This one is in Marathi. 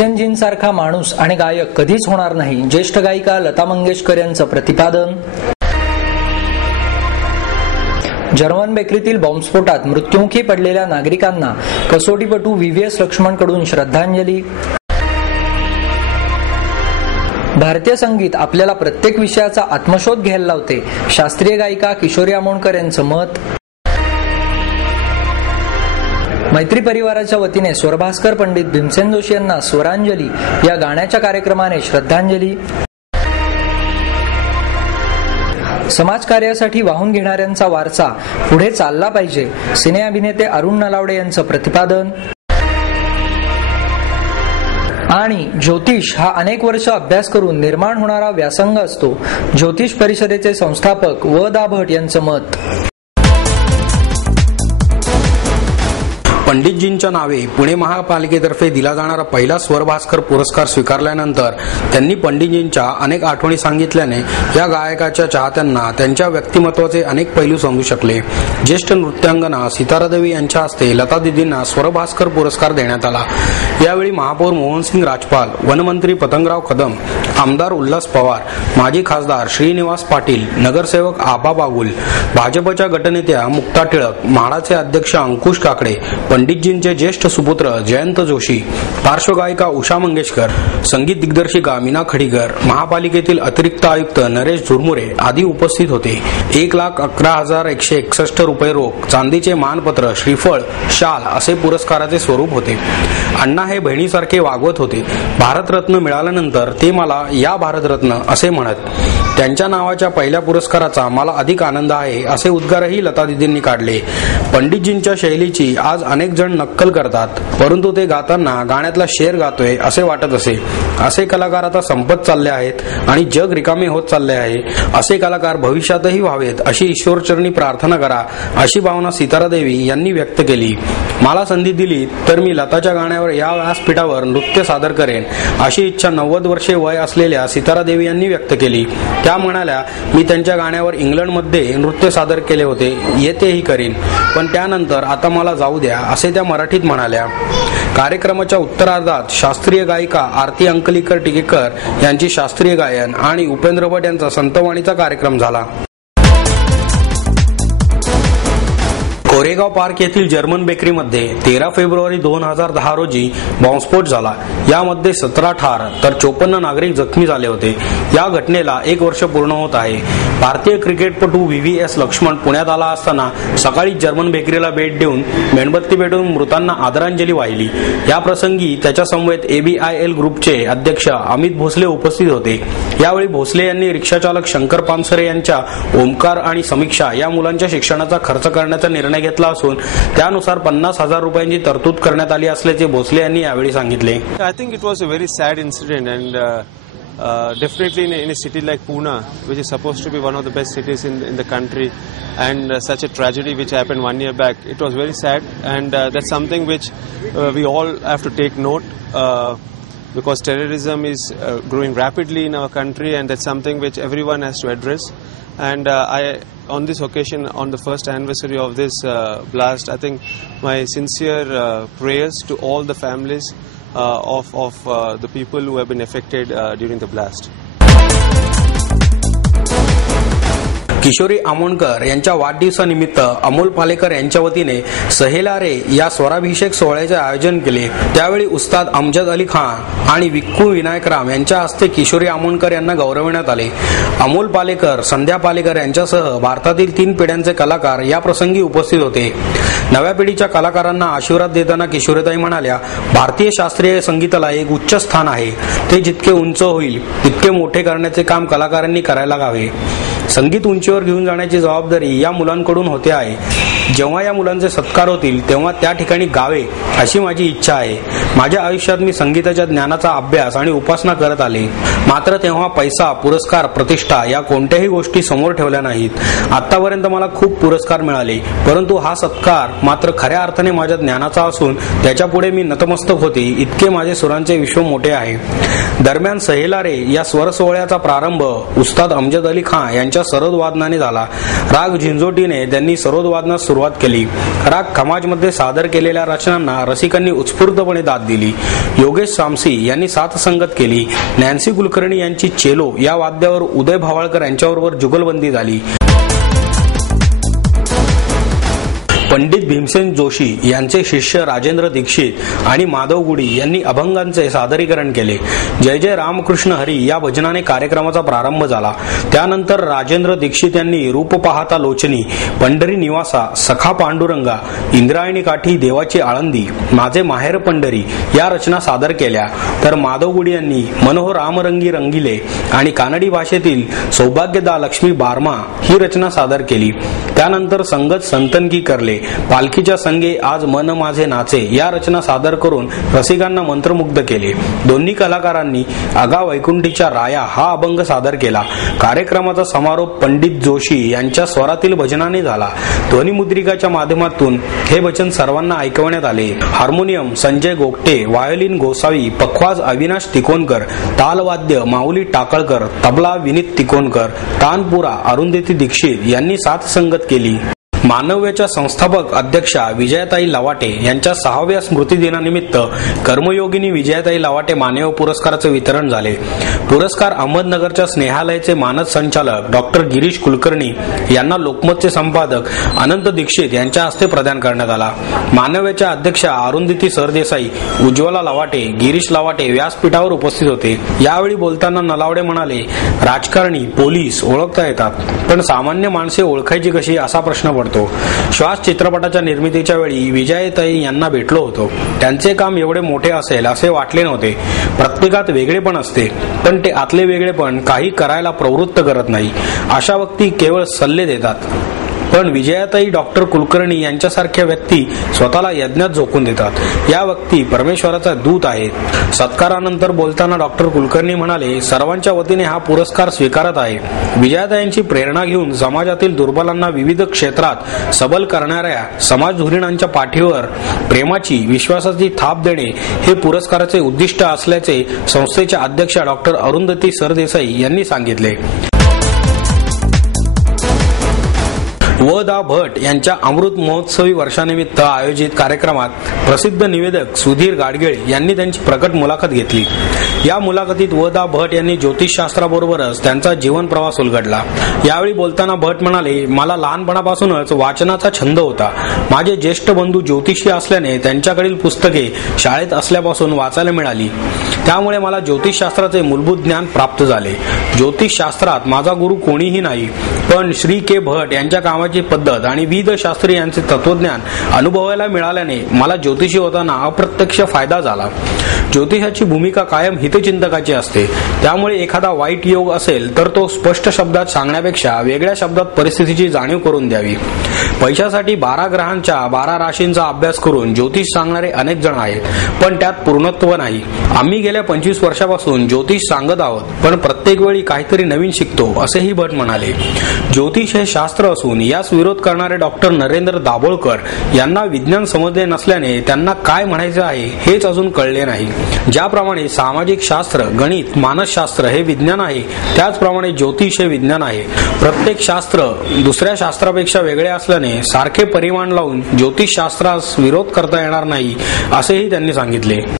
भीमसेनजींसारखा माणूस आणि गायक कधीच होणार नाही, ज्येष्ठ गायिका लता मंगेशकर यांचं प्रतिपादन. जर्मन बेकरीतील बॉम्बस्फोटात मृत्युमुखी पडलेल्या नागरिकांना कसोटीपटू व्हीव्हीएस लक्ष्मणकडून श्रद्धांजली. भारतीय संगीत आपल्याला प्रत्येक विषयाचा आत्मशोध घ्यायला लावते, शास्त्रीय गायिका किशोरी आमोणकर यांचं मत. मैत्री परिवाराच्या वतीने स्वरभास्कर पंडित भीमसेन जोशी यांना स्वरांजली या गाण्याच्या कार्यक्रमाने श्रद्धांजली. समाजकार्यासाठी वाहून घेणाऱ्यांचा वारसा पुढे चालला पाहिजे, सिने अभिनेते अरुण नलावडे यांचं प्रतिपादन. आणि ज्योतिष हा अनेक वर्ष अभ्यास करून निर्माण होणारा व्यासंग असतो, ज्योतिष परिषदेचे संस्थापक व.दा. भट यांचं मत. पंडितजींच्या नावे पुणे महापालिकेतर्फे दिला जाणारा पहिला स्वरभास्कर पुरस्कार स्वीकारल्यानंतर त्यांनी पंडितजींच्या अनेक आठवणी सांगितल्याने या गायकाच्या चाहत्यांना त्यांच्या व्यक्तिमत्वाचे अनेक पैलू समजू शकले. ज्येष्ठ नृत्यांगना सितारादेवी यांच्या हस्ते लता दिदींना स्वरभास्कर पुरस्कार देण्यात आला. यावेळी महापौर मोहनसिंग राजपाल, वनमंत्री पतंगराव कदम, आमदार उल्हास पवार, माजी खासदार श्रीनिवास पाटील, नगरसेवक आबा बागुल, भाजपच्या गटनेत्या मुक्ता टिळक, म्हाडाचे अध्यक्ष अंकुश काकडे, पंडितजींचे ज्येष्ठ सुपुत्र जयंत जोशी, पार्श्वगायिका उषा मंगेशकर, संगीत दिग्दर्शिका मीना खडीकर, महापालिकेतील अतिरिक्त आयुक्त नरेश झुरमुरे आदी उपस्थित होते. 1,11,161 रुपये रोख, चांदीचे मानपत्र, श्रीफळ, शाल असे पुरस्काराचे स्वरूप होते. अण्णा हे बहिणीसारखे वागवत होते. भारतरत्न मिळाल्यानंतर ते मला या भारतरत्न असे म्हणत. त्यांच्या नावाच्या पहिल्या पुरस्काराचा मला अधिक आनंद आहे असे उद्गारही लता दिदींनी काढले. पंडितजींच्या शैलीची आज अनेक जण नक्कल करतात, परंतु ते गाताना गाण्यातला शेर गातोय असे वाटत असे. असे कलाकार आता संपत चालले आहेत आणि जग रिकामे होत चालले आहे. असे कलाकार भविष्यातही व्हावेत अशी ईश्वरचरणी प्रार्थना करा, अशी भावना सितारादेवी यांनी व्यक्त केली. मला संधी दिली तर मी लताच्या गाण्यावर या व्यासपीठावर नृत्य सादर करेन अशी इच्छा 90 वर्षे वय असलेल्या सितारादेवी यांनी व्यक्त केली. त्या म्हणाल्या, मी त्यांच्या गाण्यावर इंग्लंडमध्ये नृत्य सादर केले होते, येतेही करीन, पण त्यानंतर आता मला जाऊ द्या असे त्या मराठीत म्हणाल्या. कार्यक्रमाच्या उत्तरार्धात शास्त्रीय गायिका आरती अंकलीकर टिकेकर यांची शास्त्रीय गायन आणि उपेंद्र भट यांचा संतवाणीचा कार्यक्रम झाला. कोरेगाव पार्क येथील जर्मन बेकरीमध्ये 13 फेब्रुवारी 2010 रोजी बॉम्बस्फोट झाला. यामध्ये 17 ठार तर 54 नागरिक जखमी झाले होते. या घटनेला 1 वर्ष पूर्ण होत आहे. भारतीय क्रिकेटपटू व्हीव्हीएस लक्ष्मण पुण्यात आला असताना सकाळी जर्मन बेकरीला भेट देऊन मेणबत्ती पेटवून मृतांना आदरांजली वाहिली. या प्रसंगी त्याच्या समवेत ABIL ग्रुपचे अध्यक्ष अमित भोसले उपस्थित होते. यावेळी भोसले यांनी रिक्षाचालक शंकर पानसरे यांच्या ओमकार आणि समीक्षा या मुलांच्या शिक्षणाचा खर्च करण्याचा निर्णय घेतला असून त्यानुसार 50,000 रुपयांची तरतूद करण्यात आली असल्याचे भोसले यांनी यावेळी सांगितले. I think it was a very sad incident and definitely in a city like Pune, which is supposed to be one of the best cities in the country, and such a tragedy which happened 1 year back, it was very sad, and that's something which we all have to take note, because terrorism is growing rapidly in our country, and that's something which everyone has to address. And on this occasion, on the first anniversary of this blast, I think my sincere prayers to all the families of the people who have been affected during the blast. Kishori Amonkar यांच्या वाढदिवसानिमित्त अमोल पालेकर यांच्या वतीने सहेला रे या स्वराभिषेक सोहळ्याचे आयोजन केले. त्यावेळी उस्ताद अमजद अली खान आणि विक्कू विनायकराम यांच्या हस्ते किशोरी आमोणकर यांना गौरविण्यात आले. अमोल पालेकर, संध्या पालेकर यांच्यासह भारतातील 3 पिढ्यांचे कलाकार या प्रसंगी उपस्थित होते. नव्या पिढीच्या कलाकारांना आशीर्वाद देताना किशोरीताई म्हणाल्या, भारतीय शास्त्रीय संगीताला एक उच्च स्थान आहे. ते जितके उंच होईल तितके मोठे करण्याचे काम कलाकारांनी करायला हवे. संगीत उंचीवर घेऊन जाण्याची जबाबदारी या मुलांकडून होते आहे. जेव्हा या मुलांचे सत्कार होतील तेव्हा त्या ठिकाणी गावे अशी माझी इच्छा आहे. माझ्या आयुष्यात मी संगीताच्या ज्ञानाचा अभ्यास आणि उपासना करत आले, मात्र तेव्हा पैसा, पुरस्कार, प्रतिष्ठा या कोणत्याही गोष्टी समोर ठेवल्या नाहीत. आतापर्यंत मला खूप पुरस्कार मिळाले, परंतु हा सत्कार मात्र खऱ्या अर्थाने माझ्या ज्ञानाचा असून त्याच्यापुढे मी नतमस्तक होते. इतके माझे सुरांचे विश्व मोठे आहे. दरम्यान सहेला रे या स्वर सोहळ्याचा प्रारंभ उस्ताद अमजद अली खान यांच्या सरोद वादनाने झाला. राग झिंजोटीने त्यांनी सरोद वादनास सुरुवात सुरुवात केली. राग खमाजमध्ये सादर केलेल्या रचनांना रसिकांनी उत्स्फूर्तपणे दाद दिली. योगेश सामसी यांनी साथ संगत केली. नॅन्सी कुलकर्णी यांची चेलो या वाद्यावर उदय भावाळकर यांच्याबरोबर जुगलबंदी झाली. पंडित भीमसेन जोशी यांचे शिष्य राजेंद्र दीक्षित आणि माधव गुडी यांनी अभंगांचे सादरीकरण केले. जय जय रामकृष्ण हरी या भजनाने कार्यक्रमाचा प्रारंभ झाला. त्यानंतर राजेंद्र दीक्षित यांनी रूप पाहता लोचनी, पंढरी निवासा, सखा पांडुरंगा, इंद्रायणी काठी, देवाची आळंदी, माझे माहेर पंढरी या रचना सादर केल्या. तर माधव गुडी यांनी मनोहर रामरंगी रंगिले आणि कानडी भाषेतील सौभाग्यदा लक्ष्मी बारमा ही रचना सादर केली. त्यानंतर संगत संतन की करले, पालखीच्या संगे आज मन माझे नाचे या रचना सादर करून रसिकांना मंत्रमुग्ध केले. दोन्ही कलाकारांनी अगा वैकुंठीच्या राया हा अभंग सादर केला. कार्यक्रमाचा समारोप पंडित जोशी यांच्या स्वरातील भजनाने झाला. ध्वनिमुद्रिकाच्या माध्यमातून हे भजन सर्वांना ऐकवण्यात आले. हार्मोनियम संजय गोगटे, व्हायोलिन गोसावी, पखवाज अविनाश तिकोनकर, तालवाद्य माऊली टाकळकर, तबला विनीत तिकोनकर, तानपुरा अरुंधती दीक्षित यांनी साथ संगत केली. मानव्याच्या संस्थापक अध्यक्षा विजयाताई लवाटे यांच्या 6व्या स्मृतिदिनानिमित्त कर्मयोगिनी विजयाताई लवाटे मानव पुरस्काराचे वितरण झाले. पुरस्कार अहमदनगरच्या स्नेहालयाचे मानद संचालक डॉक्टर गिरीश कुलकर्णी यांना लोकमतचे संपादक अनंत दीक्षित यांच्या हस्ते प्रदान करण्यात आला. मानव्याच्या अध्यक्षा अरुंधती सरदेसाई, उज्ज्वला लवाटे, गिरीश लवाटे व्यासपीठावर उपस्थित होते. यावेळी बोलताना नलावडे म्हणाले, राजकारणी, पोलीस ओळखता येतात, पण सामान्य माणसे ओळखायची कशी असा प्रश्न पडतो. श्वास चित्रपटाच्या निर्मितीच्या वेळी विजयाताई यांना भेटलो होतो. त्यांचे काम एवढे मोठे असेल असे वाटले नव्हते. प्रत्येकात वेगळेपण असते, पण ते आतले वेगळेपण काही करायला प्रवृत्त करत नाही. अशा व्यक्ती केवळ सल्ले देतात. पण विजयाताई डॉक्टर कुलकर्णी यांच्यासारख्या व्यक्ती स्वतःला यज्ञात झोकून देतात. या व्यक्ती परमेश्वराचा दूत आहेत. सत्कारानंतर बोलताना डॉक्टर कुलकर्णी म्हणाले, सर्वांच्या वतीने हा पुरस्कार स्वीकारत आहे. विजयाताईंची प्रेरणा घेऊन समाजातील दुर्बलांना विविध क्षेत्रात सबल करणाऱ्या समाजधुरीणांच्या पाठीवर प्रेमाची, विश्वासाची थाप देणे हे पुरस्काराचे उद्दिष्ट असल्याचे संस्थेच्या अध्यक्षा डॉक्टर अरुंधती सरदेसाई यांनी सांगितले. व दा भट यांच्या अमृत महोत्सवी वर्षानिमित्त आयोजित कार्यक्रमात प्रसिद्ध निवेदक सुधीर गाडगीळ यांनी त्यांची प्रकट मुलाखत घेतली. या मुलाखतीत व दा भट यांनी ज्योतिषशास्त्राबरोबरच त्यांचा जीवन प्रवास उलगडला. यावेळी बोलताना भट म्हणाले, मला लहानपणापासूनच वाचनाचा छंद होता. माझे ज्येष्ठ बंधू ज्योतिषी असल्याने त्यांच्याकडील पुस्तके शाळेत असल्यापासून वाचायला मिळाली. त्यामुळे मला ज्योतिषशास्त्राचे मूलभूत ज्ञान प्राप्त झाले. ज्योतिषशास्त्रात माझा गुरु कोणीही नाही, पण श्री के भट यांच्या कामाची पद्धत आणि वेद शास्त्री यांचे तत्वज्ञान अनुभवायला मिळाल्याने मला ज्योतिषी होताना अप्रत्यक्ष फायदा झाला. ज्योतिषाची भूमिका कायम हितचिंतकाची असते. त्यामुळे एखादा वाईट योग असेल तर तो स्पष्ट शब्दात सांगण्यापेक्षा वेगळ्या शब्दात परिस्थितीची जाणीव करून द्यावी. पैशासाठी 12 ग्रहांच्या 12 राशींचा अभ्यास करून ज्योतिष सांगणारे अनेक जण आहेत, पण त्यात पूर्णत्व नाही. आम्ही गेल्या 25 वर्षापासून ज्योतिष सांगत आहोत, पण प्रत्येक वेळी काहीतरी नवीन शिकतो, असेही भट म्हणाले. ज्योतिष हे शास्त्र असून यास विरोध करणारे डॉक्टर नरेंद्र दाभोळकर यांना विज्ञान समजले नसल्याने त्यांना काय म्हणायचे आहे हेच अजून कळले नाही. ज्याप्रमाणे सामाजिक शास्त्र, गणित, मानसशास्त्र हे विज्ञान आहे, त्याचप्रमाणे ज्योतिष हे विज्ञान आहे. प्रत्येक शास्त्र दुसऱ्या शास्त्रापेक्षा वेगळे असल्याने सारखे परिमाण लावून ज्योतिष शास्त्रास विरोध करता येणार नाही, असेही त्यांनी सांगितले.